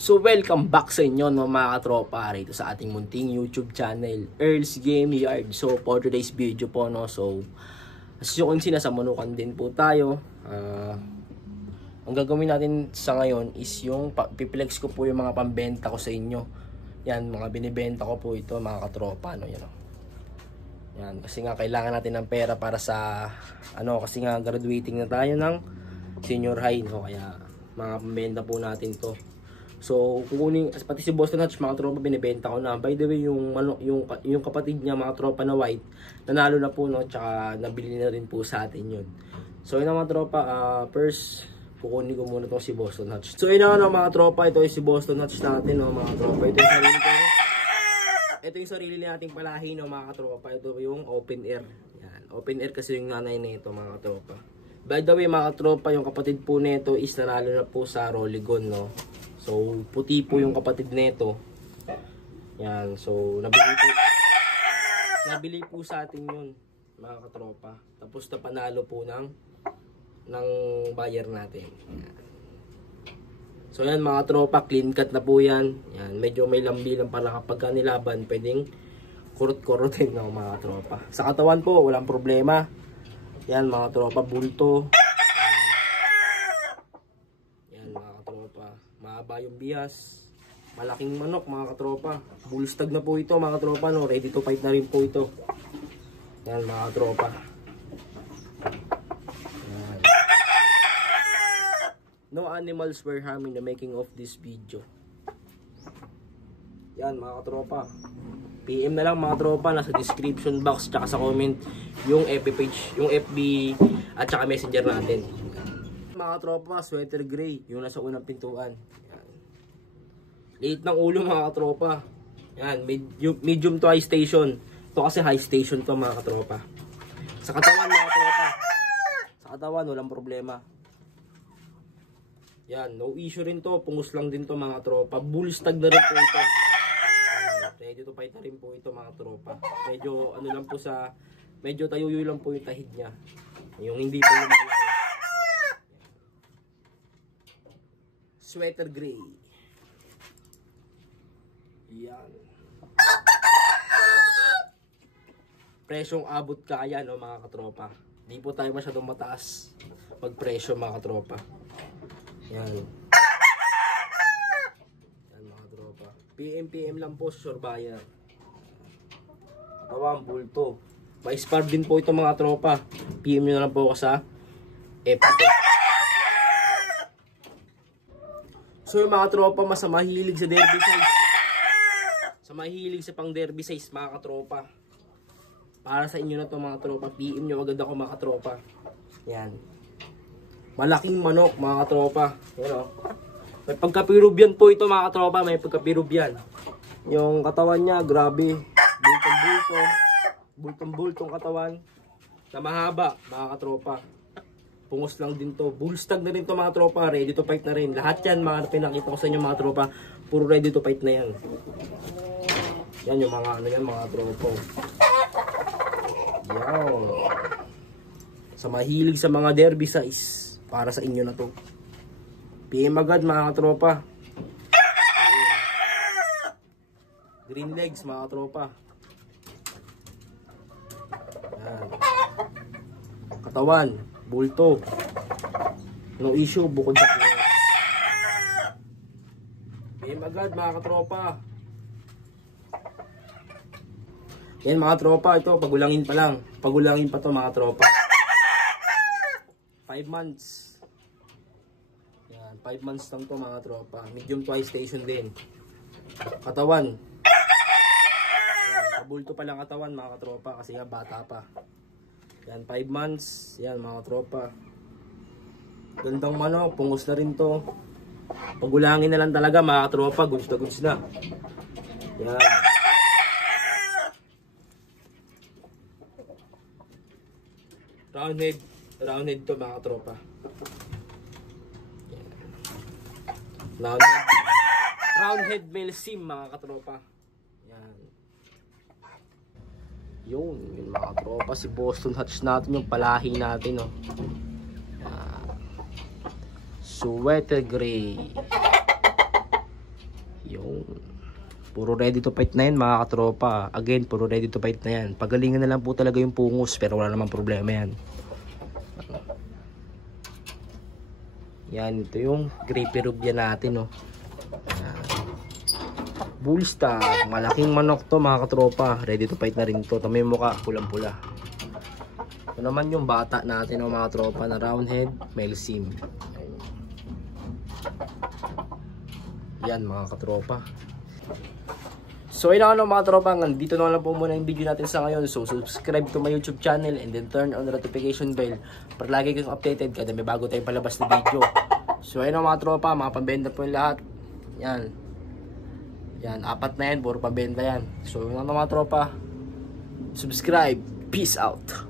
So welcome back sa inyo no, mga katropa rito sa ating munting YouTube channel, Earl's Game Yard. So for today's video po no, so as you can see nasa Manukan din po tayo. Ang gagawin natin sa ngayon is yung piplex ko po yung mga pambenta ko sa inyo. Yan, mga binibenta ko po ito mga katropa no, yan. Yan, kasi nga kailangan natin ng pera para sa kasi nga graduating na tayo ng senior high no, kaya mga pambenta po natin to. So, kukunin, pati si Boston Hatch, mga tropa, binibenta ko na. By the way, yung kapatid niya, mga tropa na white, nanalo na po, no? Tsaka, nabili na rin po sa atin yun. So, yun mga tropa, first, kukunin ko muna itong si Boston Hatch. So, yun mga tropa, ito yung si Boston Hatch natin, no, mga tropa. Ito yung sarili ko. Ito yung sarili nating palahi, no, mga tropa. Ito yung open air. Yan. Open air kasi yung nanay na ito, mga tropa. By the way, mga tropa, yung kapatid po nito is nanalo na po sa Rolligon, no. So, puti po yung kapatid nito. Yan. So, nabili po sa atin yun, mga katropa. Tapos, napanalo po ng buyer natin. Yan. So, yan mga tropa. Clean cut na po yan. Yan. Medyo may lambi lang para kapag nilaban, pwedeng kurot-kurotin na mga tropa. Sa katawan po, walang problema. Yan mga tropa. Bulto. Mahaba yung bihas, malaking manok mga katropa, bullstag na po ito mga katropa no, ready to fight na rin po ito. Yan mga katropa. Yan. No animals were harmed in the making of this video. Yan mga katropa, PM na lang mga tropa, nasa description box tsaka sa comment yung FB page, yung FB at tsaka messenger natin. Mga tropa, sweater gray, yung nasa unang pintuan. Yan. Liit ng ulo mga katropa. Yan, medium to high station. Ito kasi high station to mga katropa. Sa katawan mga katropa. Sa katawan, walang problema. Yan, no issue rin to. Pungus lang din to mga tropa. Bullstag na rin po ito. Ready to fight na rin po ito mga tropa. Medyo lang po sa, medyo tayuyo lang po yung tahid niya. Yung hindi po yung malaki. Sweater gray. Yan. Presyong abot kaya no mga katropa. Di po tayo masyadong mataas pag presyo mga katropa. Yan. Yan mga katropa. PM lang po sure buyer. Tawang bulto. May spar din po ito mga tropa. PM nyo na lang po ako sa FB. So yung mga tropa, mas mahilig sa derby size. Sa mahilig sa pang derby size mga katropa. Para sa inyo na to mga tropa. PM nyo agad ako mga katropa. Yan. Malaking manok mga katropa. Yan o. May pagkapirubian po ito mga katropa. May pagkapirubian. Yung katawan niya, grabe. Bultong-bulto. Bultong-bultong katawan. Na mahaba mga katropa. Pungos lang din to. Bullstag na rin to mga tropa. Ready to fight na rin. Lahat yan mga pinakita ko sa inyo mga tropa. Puro ready to fight na yan. Yan yung mga yan mga tropa. Yan. Sa mahilig sa mga derby size. Para sa inyo na to. PM agad mga tropa. Green legs mga tropa. Yan. Katawan. Bulto. No issue, bukod sa kilos. PM agad mga katropa. Yan mga tropa, ito pagulangin pa lang. Pagulangin pa to mga tropa. 5 months. Yan, 5 months lang to mga tropa. Medium to high station din. Katawan. Yan, kabulto pa lang katawan mga katropa kasi nga bata pa. Yan, 5 months. Yan, mga tropa. Gandang manok. Pungos na rin to. Pagulangin na lang talaga, mga tropa. Goods na goods na. Yan. Roundhead. Roundhead to, mga tropa. Yan. Roundhead. Roundhead male sim, mga katropa. Yan. Yun mga tropa, si Boston Hatch natin yung palahi natin no. Sweater gray. puro ready to fight na yan mga katropa. Again, puro ready to fight na yan. Pagalingan na lang po talaga yung pungos, pero wala namang problema yan. Yan, ito yung Grippy Rubia natin, oh. Bullstock, malaking manok to mga katropa. Ready to fight na rin to. Tama yung mukha, pulang-pula. Ito naman yung bata natin, oh, mga tropa, na roundhead male sim. Yan mga katropa. So yun ako mga tropa, dito na lang po muna yung video natin sa ngayon. So subscribe to my YouTube channel and then turn on the notification bell para lagi kayong updated kada may bago tayong palabas na video. So ayun mga tropa, mga pambenta po yung lahat. Yan. Yan, 4 na yan, puro pambenta yan. So yun mga tropa, subscribe, peace out.